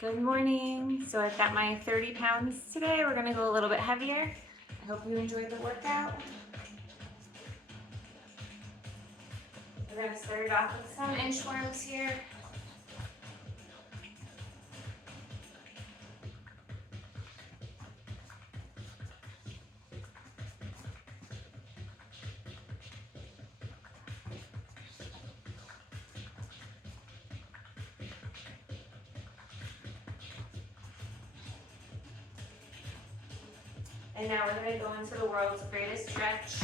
Good morning. So I've got my 30 pounds today. We're gonna go a little bit heavier. I hope you enjoyed the workout. We're gonna start off with some inchworms here. And now we're gonna go into the world's greatest stretch.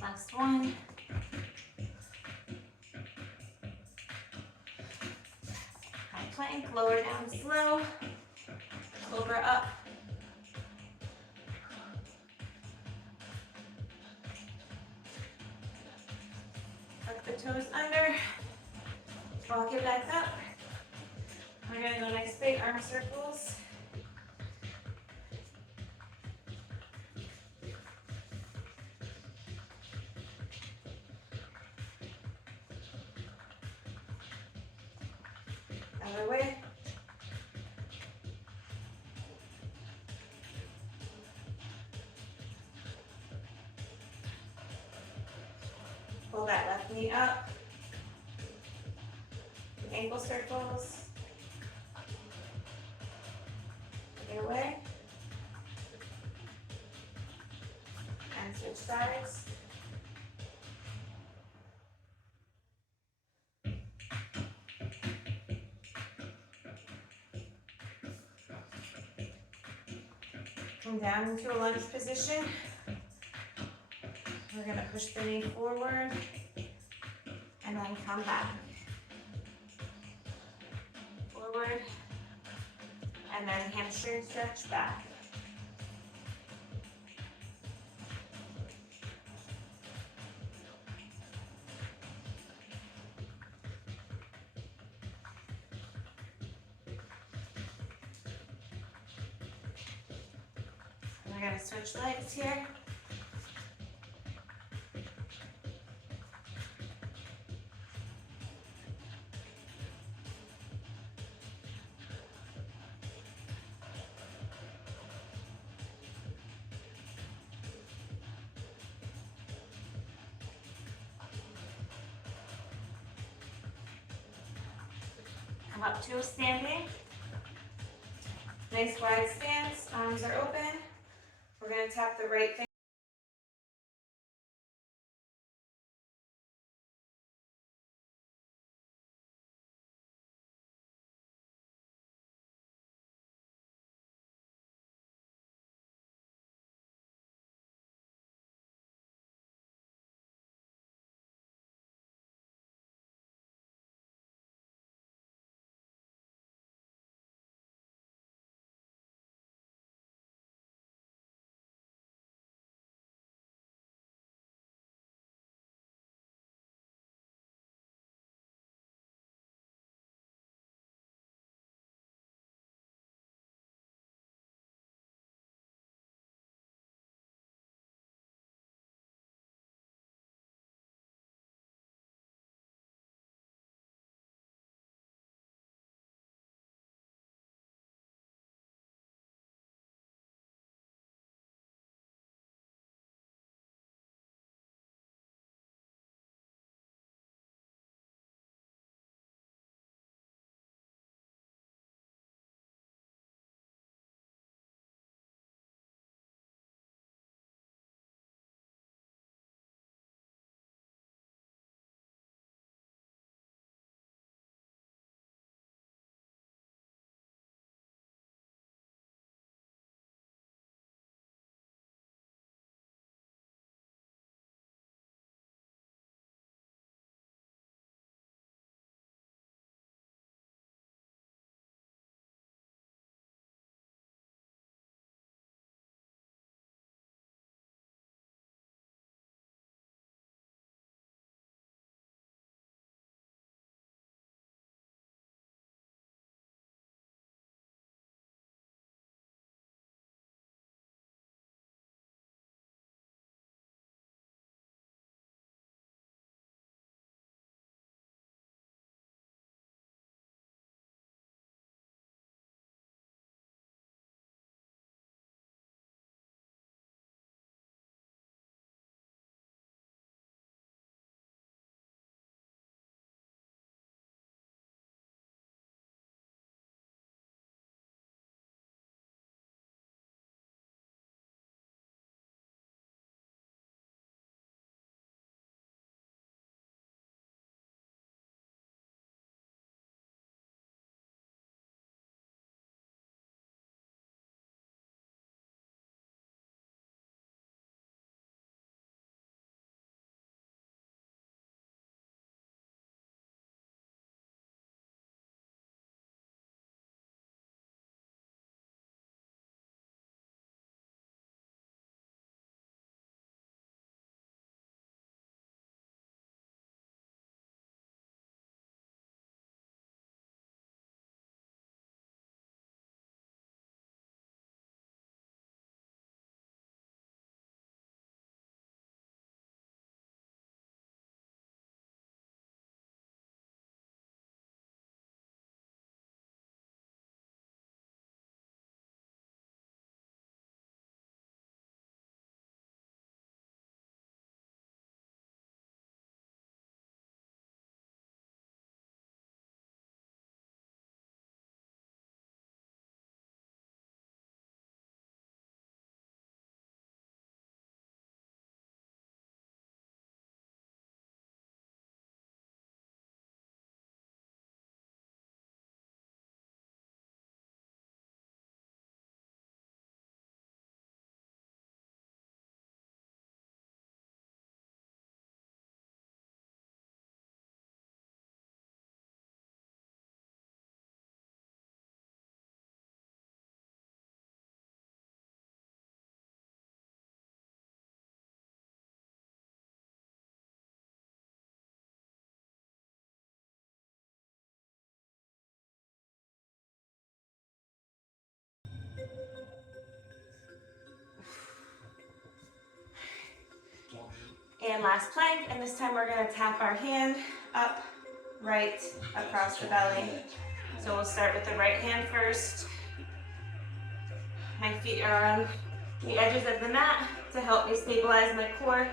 Last one. High plank, lower down slow. Cobra up. Tuck the toes under. Walk it back up. We're gonna go nice big arm circles. Other way. Pull that left knee up. Ankle circles. Other way. And switch sides. Come down into a lunge position. We're going to push the knee forward and then come back. Forward and then hamstring stretch back. We're going to switch legs here. Come up to a standing. Nice wide stance, arms are open. We're going to tap the right finger. in last plank, and this time we're gonna tap our hand up, right, across the belly. So we'll start with the right hand first. My feet are on the edges of the mat to help me stabilize my core.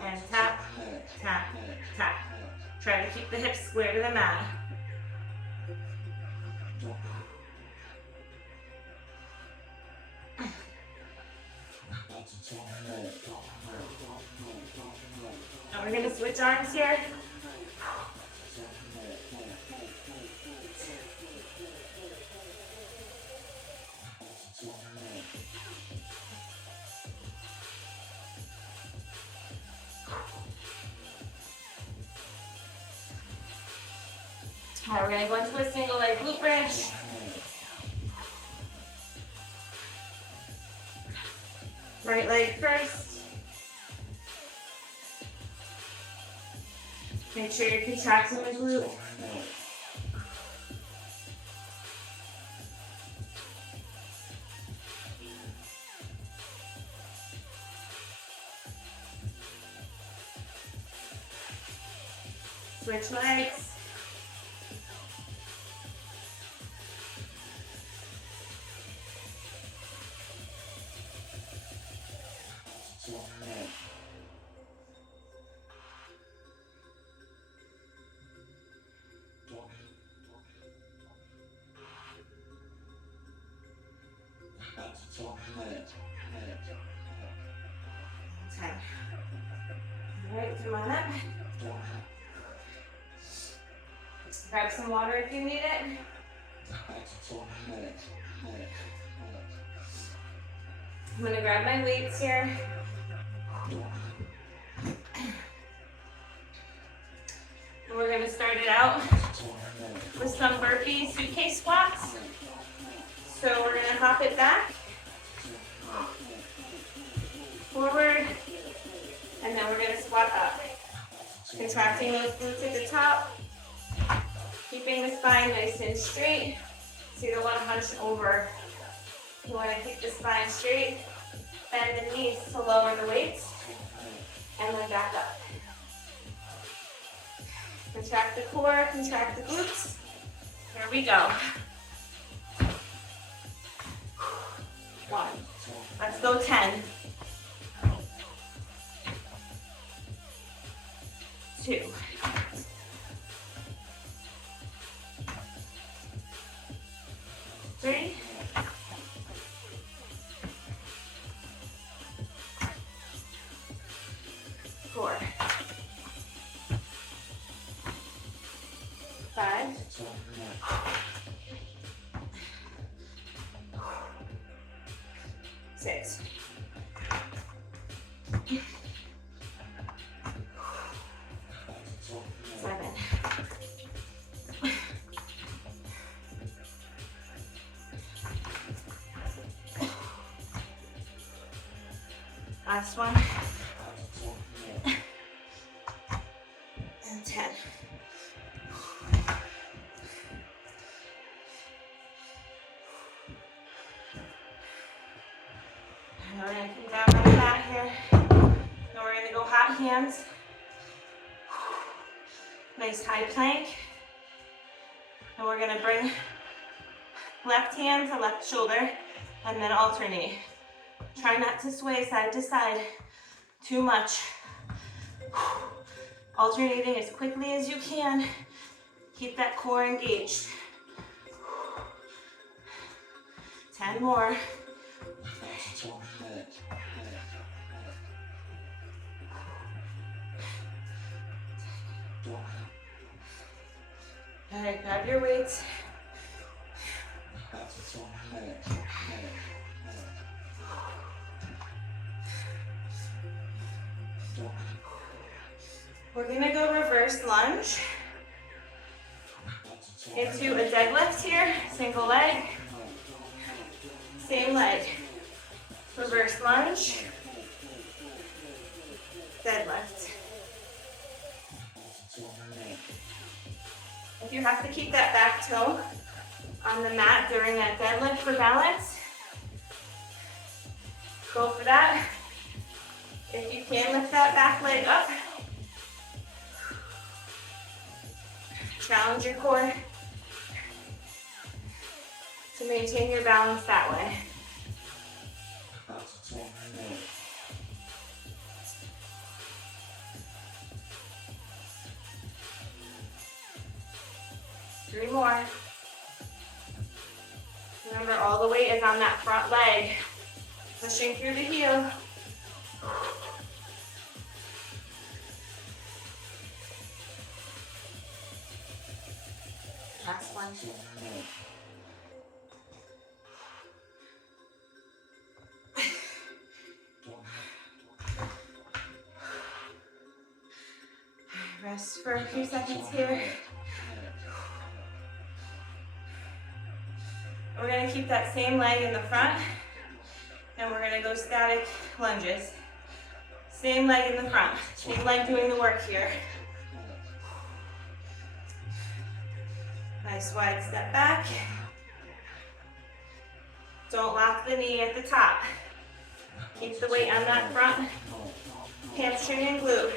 And tap, tap, tap. Try to keep the hips square to the mat. Now we're gonna switch arms here. All right, we're gonna go into a single leg glute bridge. Right leg first. Make sure you're contracting the glute. Switch legs. Okay. All right, come on up. Grab some water if you need it. I'm gonna grab my weights here. And we're gonna start it out with some burpee suitcase squats. So we're gonna hop it back, forward, and then we're gonna squat up. Contracting those glutes at the top, keeping the spine nice and straight. So you don't want to hunch over. You want to keep the spine straight, bend the knees to lower the weights, and then back up. Contract the core, contract the glutes. Here we go. 1. Let's go 10. 2. 3. 4. 5. 6. 7. 1. And 10. And we're going to come down on the mat here. Then we're going to go hot hands. Nice high plank. And we're going to bring left hand to left shoulder and then alternate. Try not to sway side to side too much. Alternating as quickly as you can. Keep that core engaged. 10 more. All right, grab your weights. We're gonna go reverse lunge into a deadlift here, single leg, same leg, reverse lunge, deadlift. If you have to keep that back toe on the mat during that deadlift for balance, go for that. If you can lift that back leg up, challenge your core to maintain your balance that way. Three more. Remember, all the weight is on that front leg. Pushing through the heel. Last one. Rest for a few seconds here. We're gonna keep that same leg in the front, and we're gonna go static lunges. Same leg in the front, same leg doing the work here. Nice wide step back. Don't lock the knee at the top. Keep the weight on that front hamstring and glute.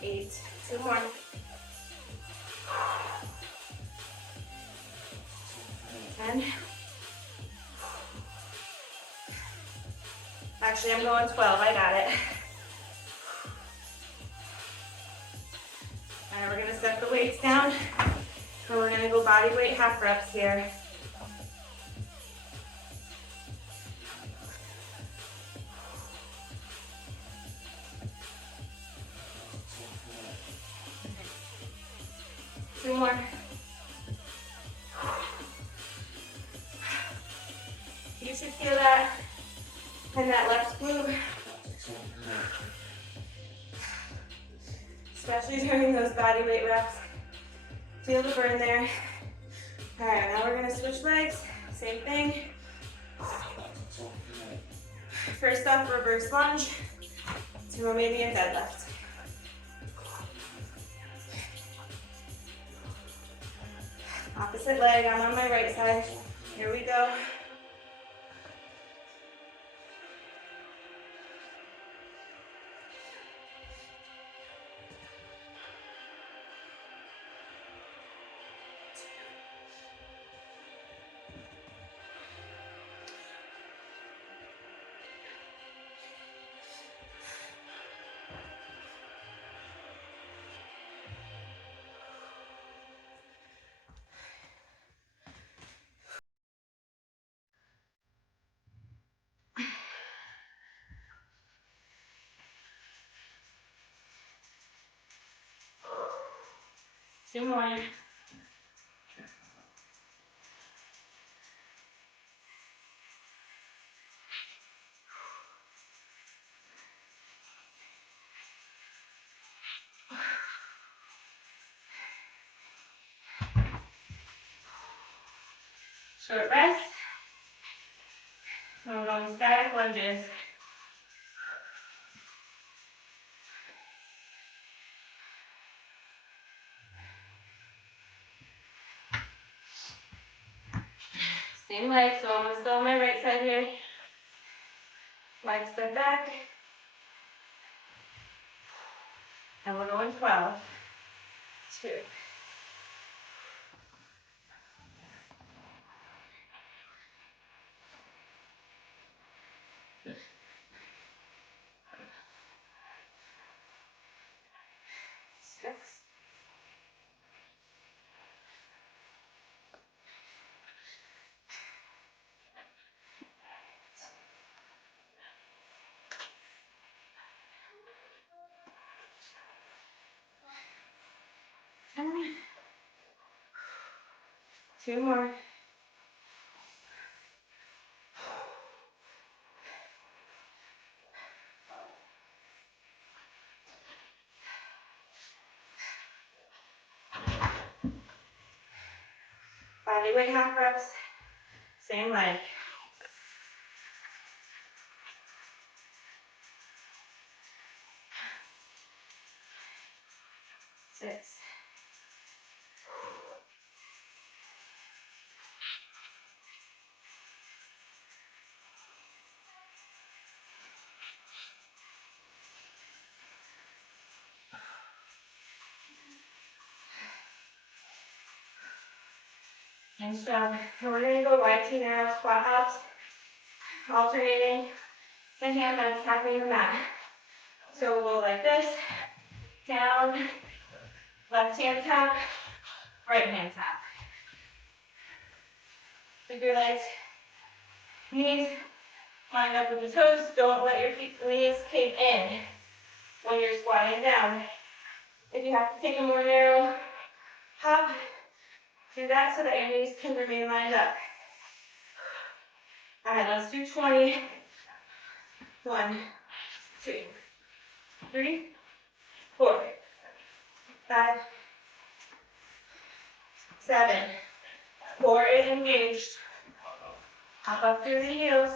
Eight, two more. And actually, I'm going 12. I got it. All right, we're gonna set the weights down, and we're gonna go body weight half reps here. Two more. You should feel that in that left glute, especially during those body weight reps. Feel the burn there. All right, now we're gonna switch legs. Same thing. First off, reverse lunge to Romanian deadlift. Opposite leg, I'm on my right side. Here we go. Two more. Short rest. And we're going static lunges. Same leg, so I'm still on my right side here. Leg step back. And we're going 12. 2. 6. 2 more. Body weight half reps. Same leg. 6. Nice job. And we're going to go wide to narrow squat ups, alternating the hand that's tapping the mat. So we'll go like this, down, left hand tap, right hand tap. With your legs, knees lined up with the toes. Don't let your knees cave in when you're squatting down. If you have to take a more narrow hop, do that so that your knees can remain lined up. All right, let's do 20. 1, 2, 3, 4, 5, 7. Core is engaged. Hop up through the heels.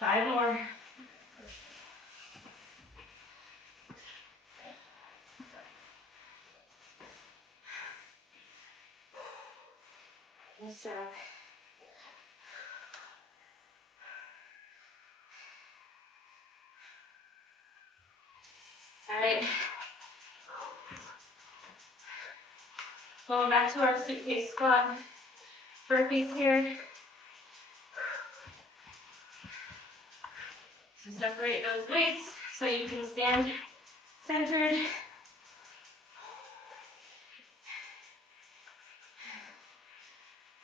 5 more. Nice job. All right. Going back to our suitcase squat. Burpees here. So separate those weights so you can stand centered.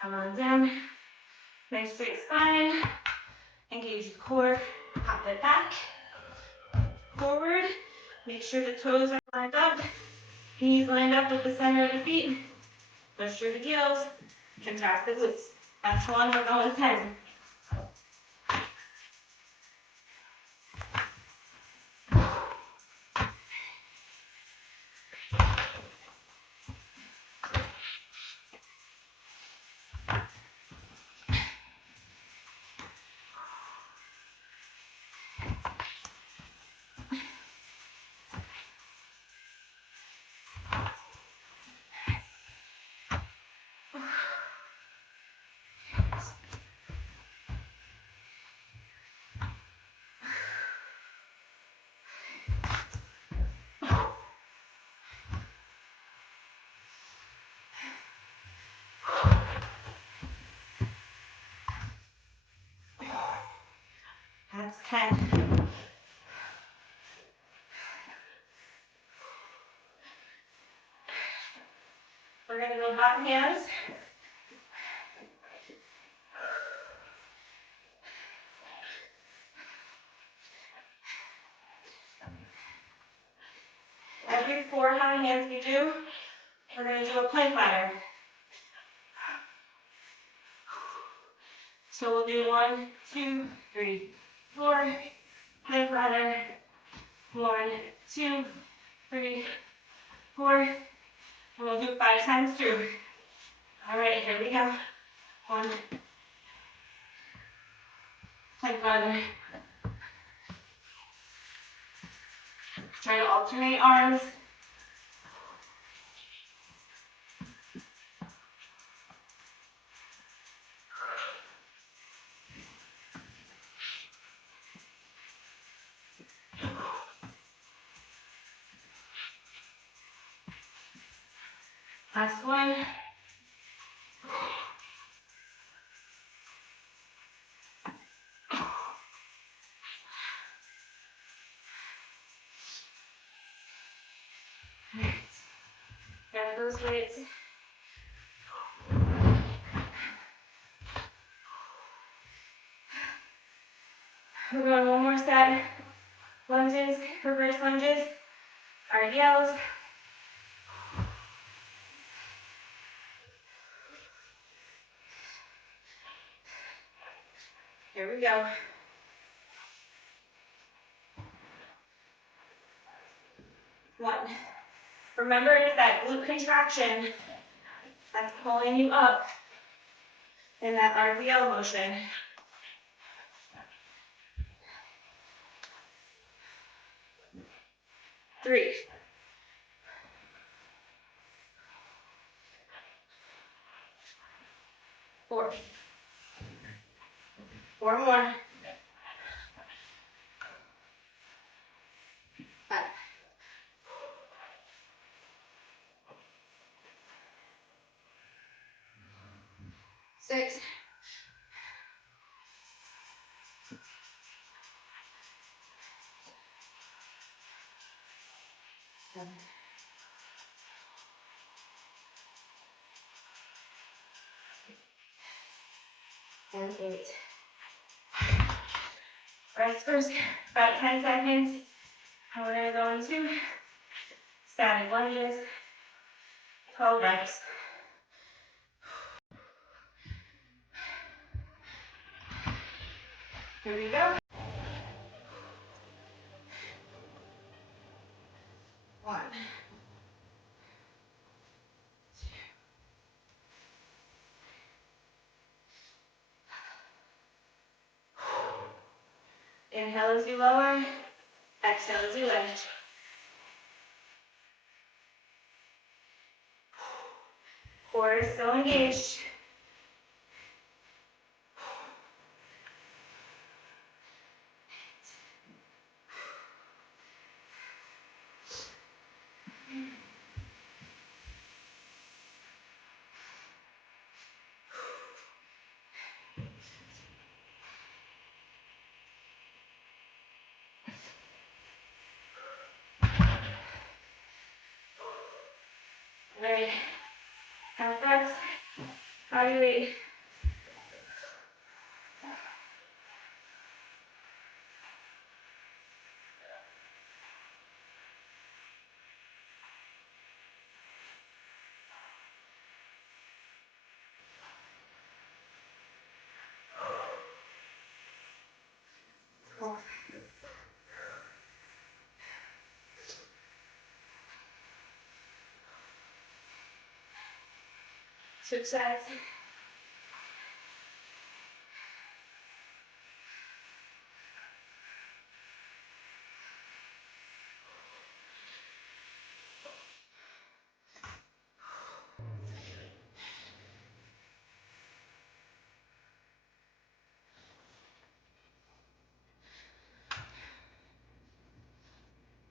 Come on down. Nice straight spine. Engage the core. Pop it back. Forward. Make sure the toes are lined up. Knees lined up with the center of the feet. Push through the heels. Contract the glutes. That's 1. We're going 10. That's 10. We're going to go hot hands. Every 4 hot hands you do, we're going to do a plank ladder. So we'll do 1, 2, 3, 4. Plank ladder. 1, 2, 3, 4. And we'll do it 5 times through. All right, here we go. 1. Plank ladder. Try to alternate arms. Last one. Grab those weights. We're going one more set. Lunges, reverse lunges, RDLs. Here we go. 1. Remember, it's that glute contraction that's pulling you up in that RDL motion. 3, 4, 4 more, 5, 6, 7, and 8. Rest first, about 10 seconds. And we're gonna go into static lunges, 12 reps. Here we go. 1, 2. Inhale as you lower, exhale as you lift. Core is still engaged. All right, count reps. Body weight. Cool. 2 sets.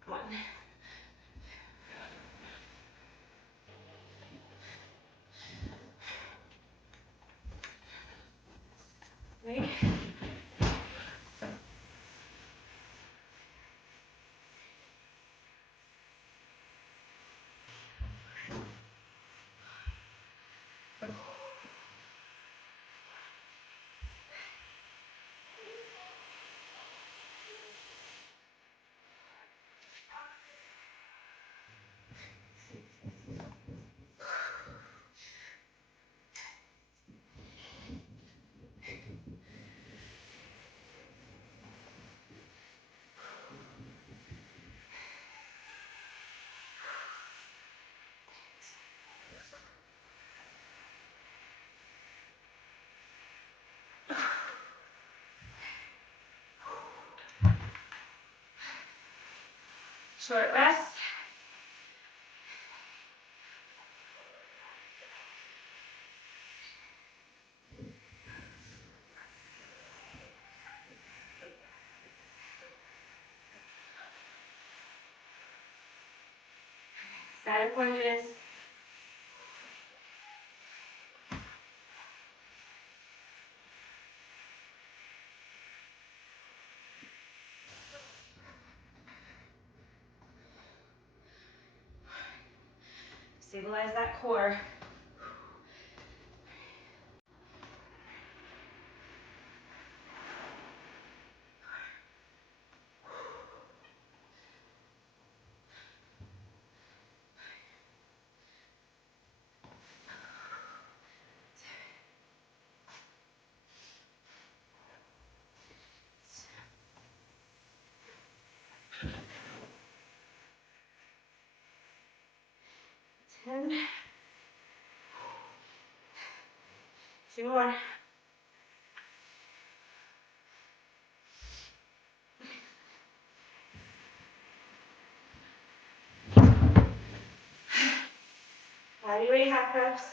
One. Right. Short rest. Static lunges. Stabilize that core. And 2 more. Body weight half reps.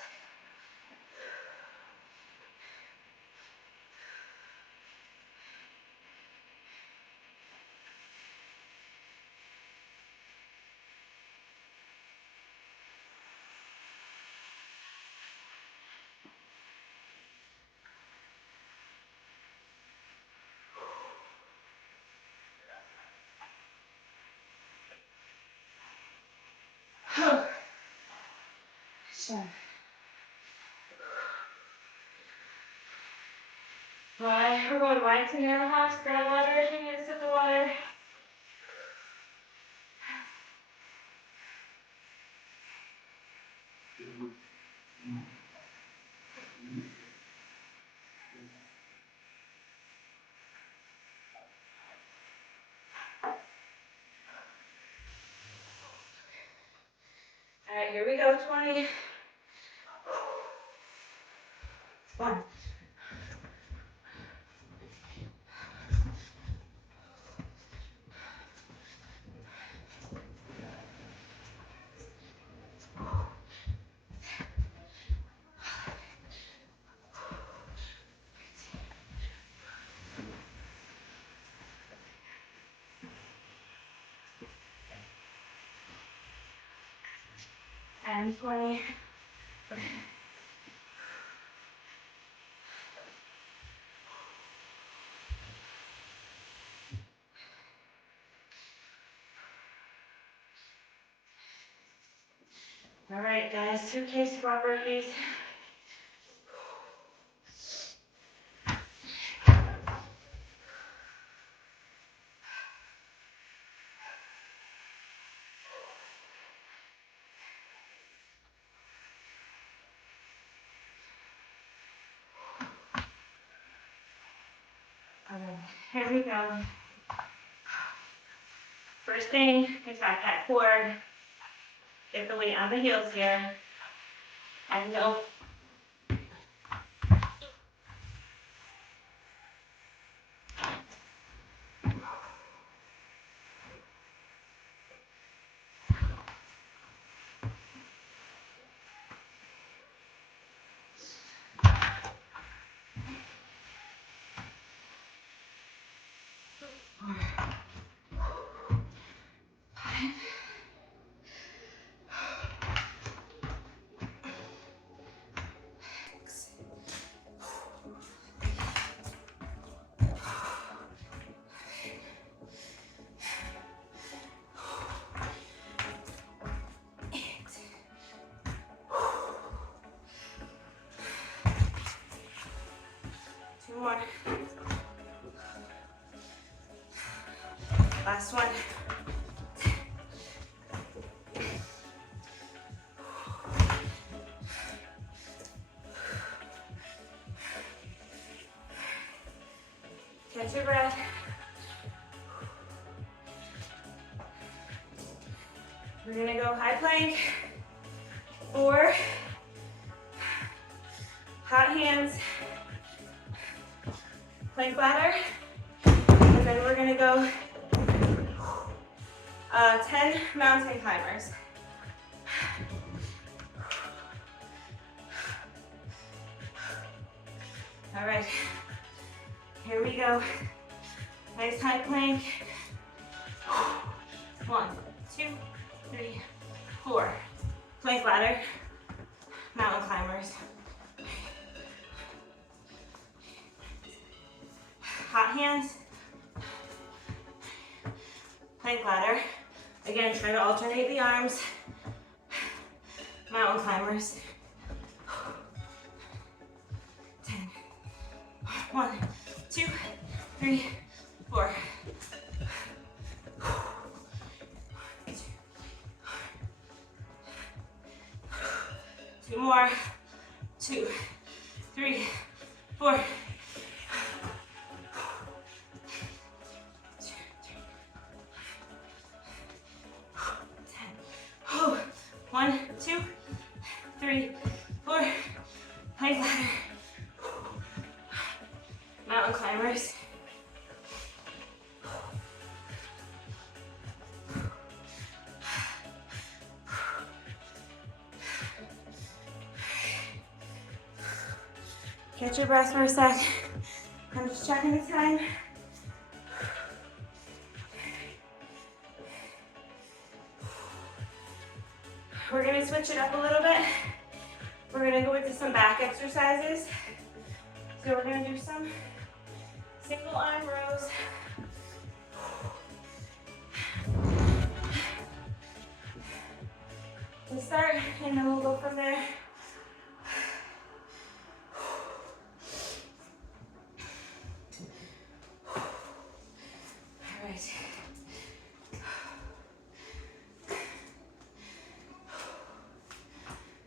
Right, we're going right to near the house. Grab water if you need to sip the water. All right, here we go. 20. 1. And 20. All right, guys, 2K squat burpees. Okay, here we go. First thing, contract that core. Get the weight on the heels here. And go. Two more. Last one. Catch your breath. We're gonna go high plank. 4. Hot hands. Plank ladder. And then we're gonna go 10 mountain climbers. All right, here we go. Nice high plank. 1, 2, 3, 4. Plank ladder, mountain climbers. Hot hands, plank ladder. Again, try to alternate the arms. Mountain climbers. 10. 1, 2, 3, 4. 2 more. 2, 3, 4. 1, 2, 3, 4. Plank ladder. Mountain climbers. Catch your breath for a sec. I'm just checking the time. We're gonna switch it up a little bit. We're gonna go into some back exercises. So we're gonna do some single arm rows. We'll start and then we'll go from there. All right.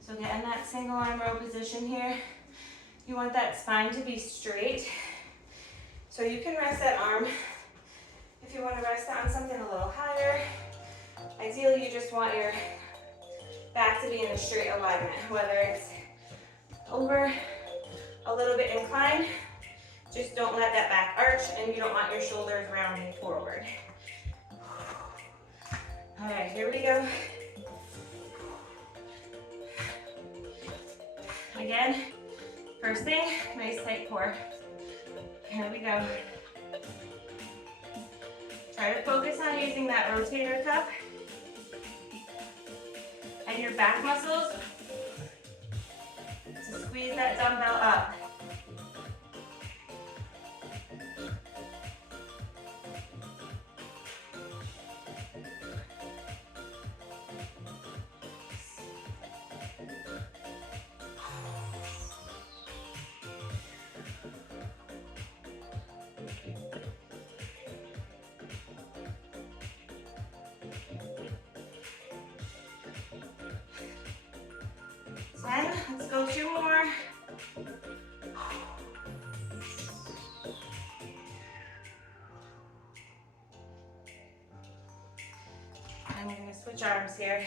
So get in that single arm row position here. You want that spine to be straight. So you can rest that arm if you want to rest it on something a little higher. Ideally, you just want your back to be in a straight alignment, whether it's over a little bit inclined. Just don't let that back arch, and you don't want your shoulders rounding forward. All right, here we go. Again, first thing, nice tight core. Here we go. Try to focus on using that rotator cuff and your back muscles to squeeze that dumbbell up. Let's go 2 more. I'm going to switch arms here.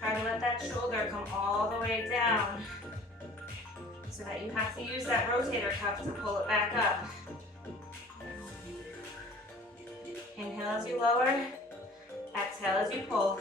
Try to let that shoulder come all the way down so that you have to use that rotator cuff to pull it back up. Inhale as you lower, exhale as you pull.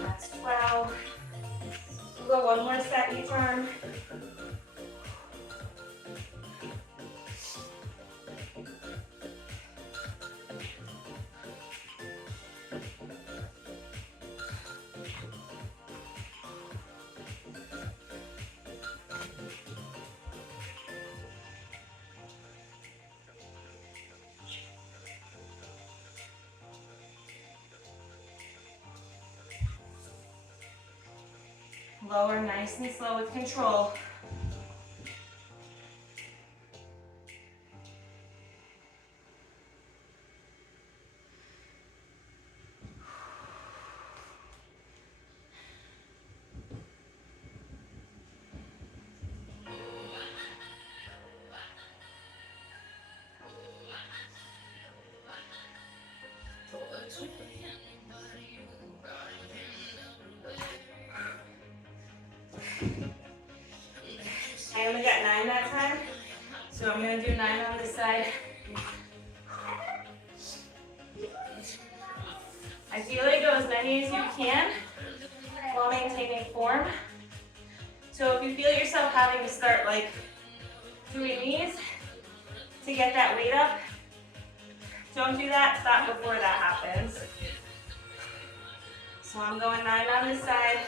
That's 12. We'll go 1 more set each arm. Lower nice and slow with control. I only got 9 that time, so I'm going to do 9 on this side. Ideally, go as many as you can while maintaining form. So if you feel yourself having to start like doing these to get that weight up, don't do that. Stop before that happens. So I'm going 9 on this side.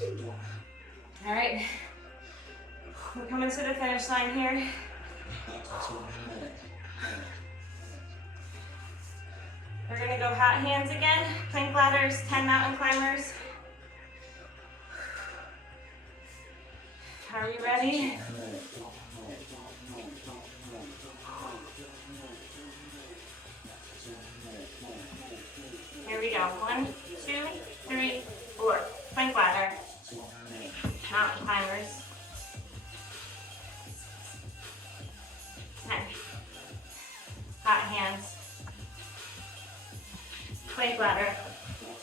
All right, we're coming to the finish line here. We're gonna go hot hands again, plank ladders, 10 mountain climbers. Are you ready? Here we go. 1, 2, 3, 4. Plank ladder. Mountain climbers. 10. Hot hands. Plank ladder.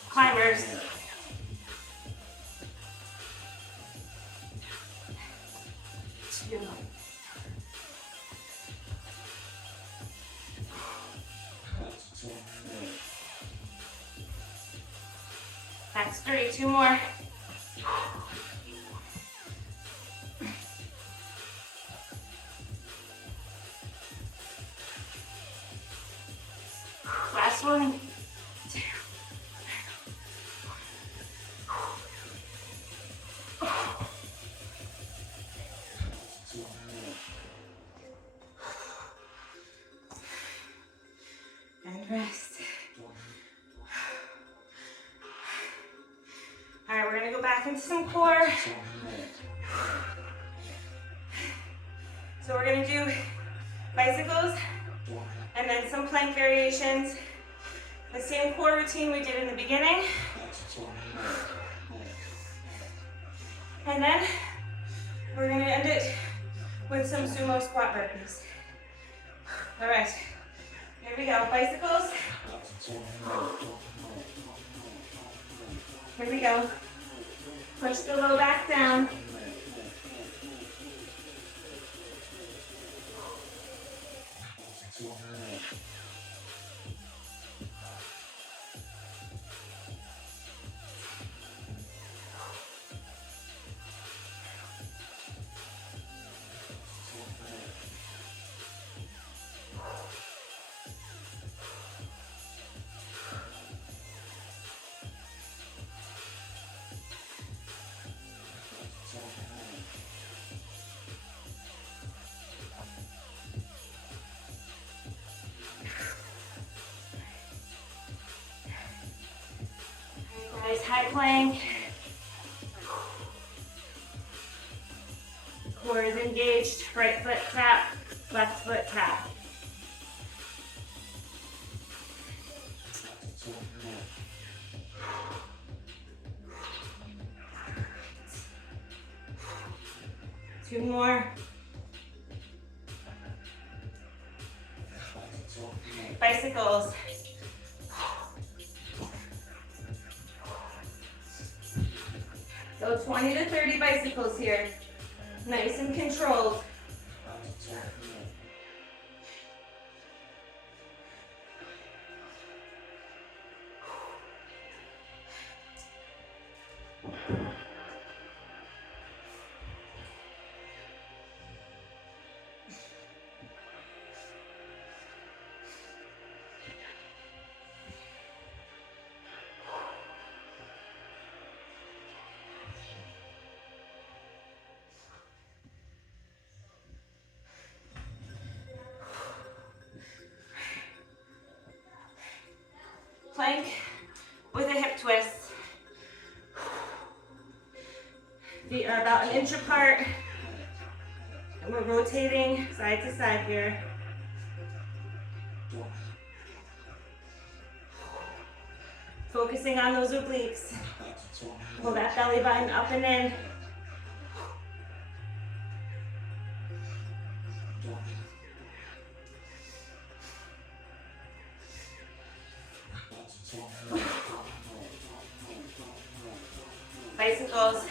Climbers. 2. That's 3. 2 more. Last one. 2. And rest. All right, we're gonna go back into some core. So we're gonna do bicycles and then some plank variations. The same core routine we did in the beginning. And then we're gonna end it with some sumo squat burpees. All right, here we go, bicycles. Here we go. Push the low back down. Nice high plank. Core is engaged. Right foot tap, left foot tap. Two more. Bicycles. Go 20 to 30 bicycles here. Nice and controlled. Plank with a hip twist. Feet are about an inch apart. And we're rotating side to side here. Focusing on those obliques. Pull that belly button up and in. Bicycles.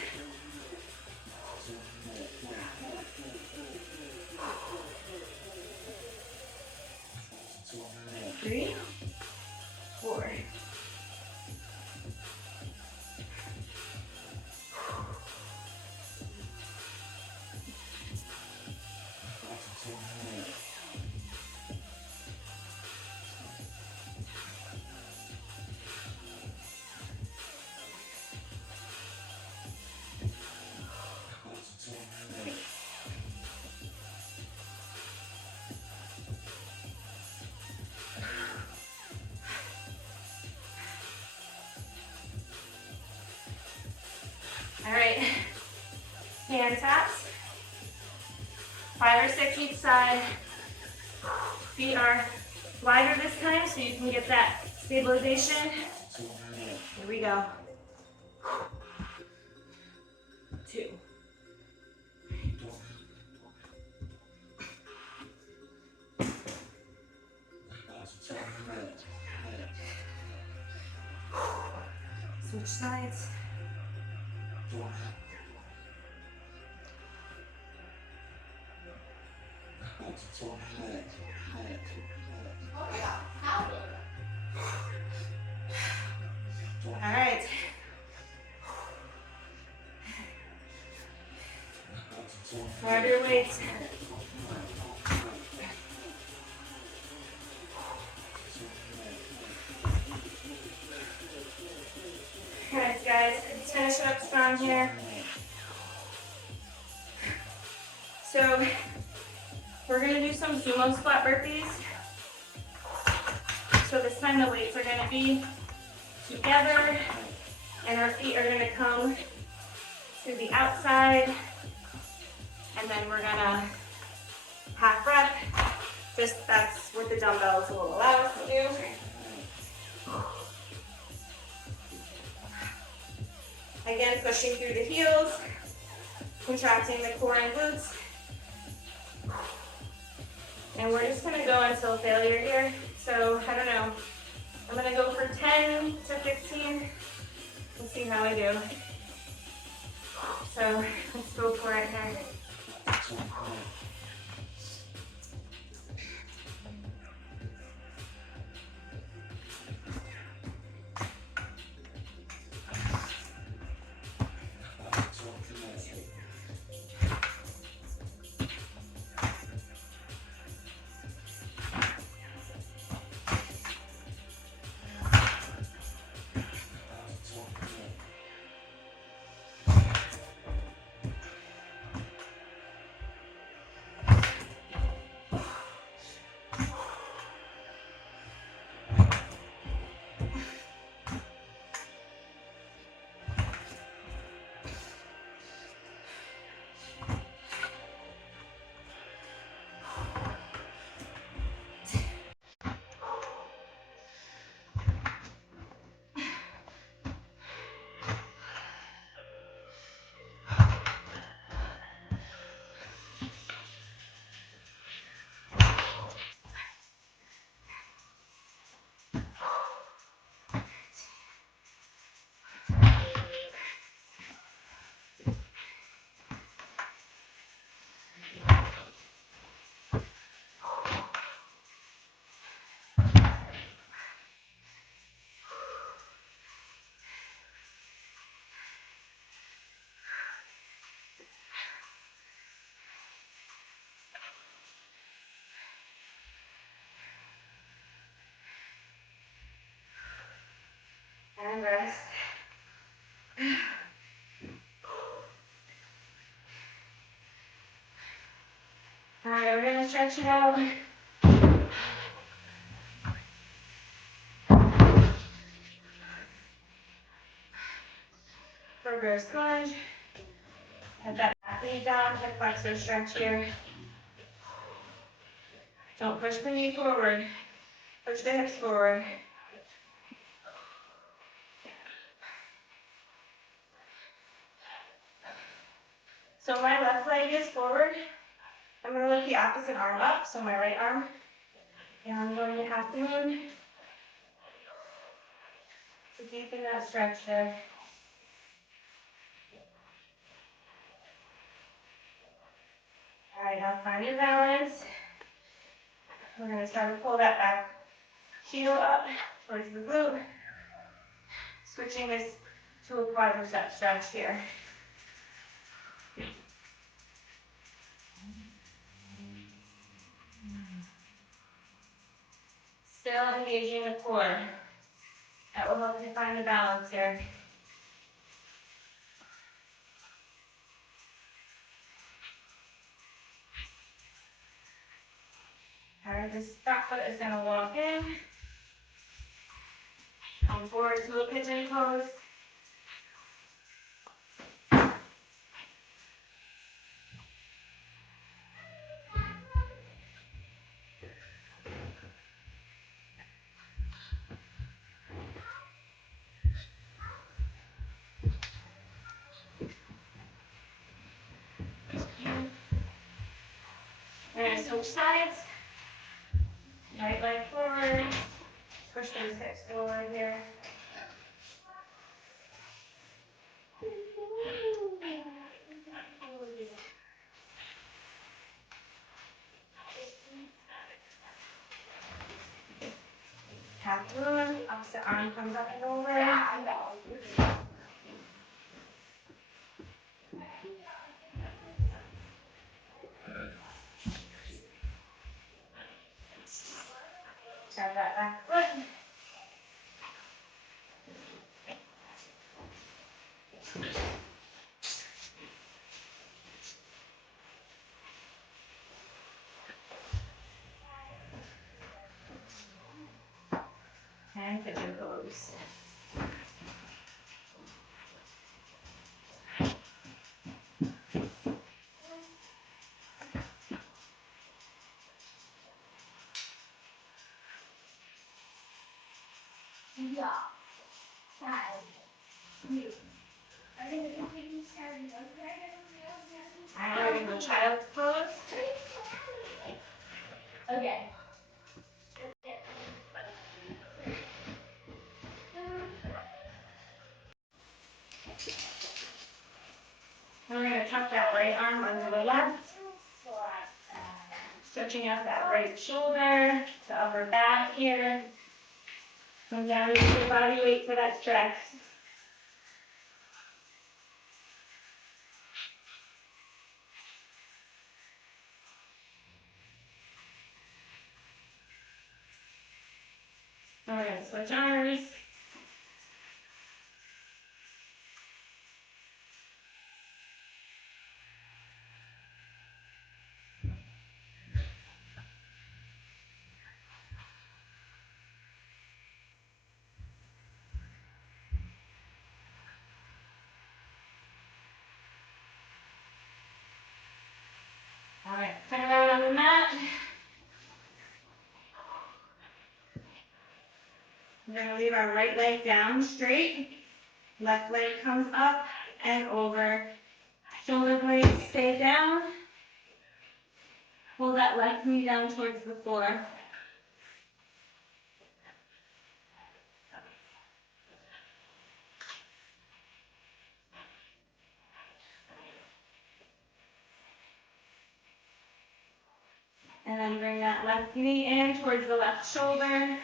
Three, 4. All right, hand taps, 5 or 6 each side. Feet are wider this time so you can get that stabilization. Here we go. 2. Switch sides. All right. Grab your weights. All right, guys, let's finish it up strong here. So we're gonna do some sumo squat burpees. So this time the weights are gonna be together and our feet are gonna come to the outside. And then we're gonna half rep. Just that's what the dumbbells will allow us to do. Again, pushing through the heels, contracting the core and glutes. And we're just gonna go until failure here. So, I don't know, I'm gonna go for 10 to 15. We'll see how I do. So, let's go for it here. And rest. All right, we're gonna stretch it out. Reverse lunge. Head that back knee down, hip flexor stretch here. Don't push the knee forward. Push the hips forward. So my left leg is forward. I'm going to lift the opposite arm up, so my right arm. And I'm going to half the moon to deepen that stretch there. All right, now find your balance. We're going to start to pull that back heel up towards the glute. Switching this to a quadricep stretch here. Still engaging the core. That will help you find the balance here. All right, this back foot is going to walk in. Come forward to a pigeon pose. Switch sides. Right leg forward. Push those hips forward here. Tap through. Opposite arm comes up and over. Turn that back foot. And pigeon pose. And we're going to go child's pose. Okay. And we're going to tuck that right arm under the left. Stretching out that right shoulder, the upper back here. Come down and use your body weight for that stretch. And we're going to switch arms. All right, turn around on the mat. We're going to leave our right leg down straight. Left leg comes up and over. Shoulder blades stay down. Pull that left knee down towards the floor. And then bring that left knee in towards the left shoulder.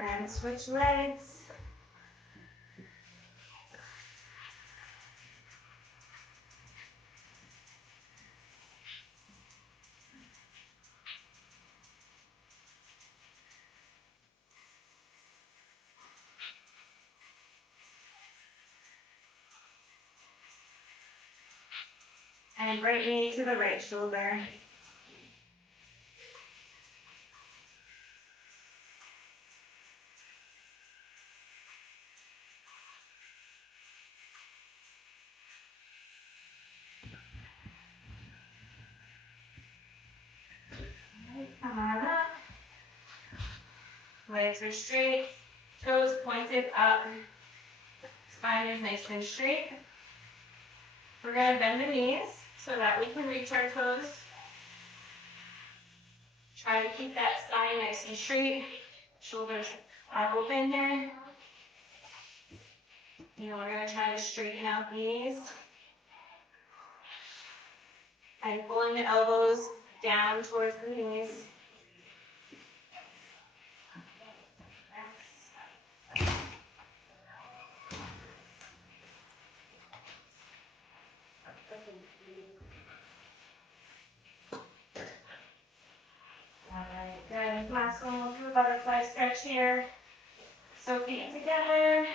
And switch legs. And right knee to the right shoulder. Come on up. Legs are straight. Toes pointed up. Spine is nice and straight. We're going to bend the knees so that we can reach our toes. Try to keep that spine nice and straight. Shoulders are open here. We're going to try to straighten out the knees. And pulling the elbows down towards the knees. Alright, good. Last one, we'll do a butterfly stretch here. So feet together.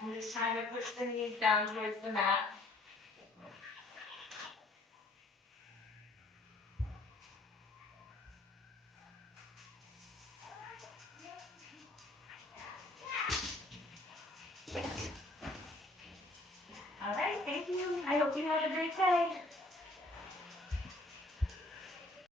I'm just trying to push the knees down towards the mat. Alright, thank you. I hope you have a great day.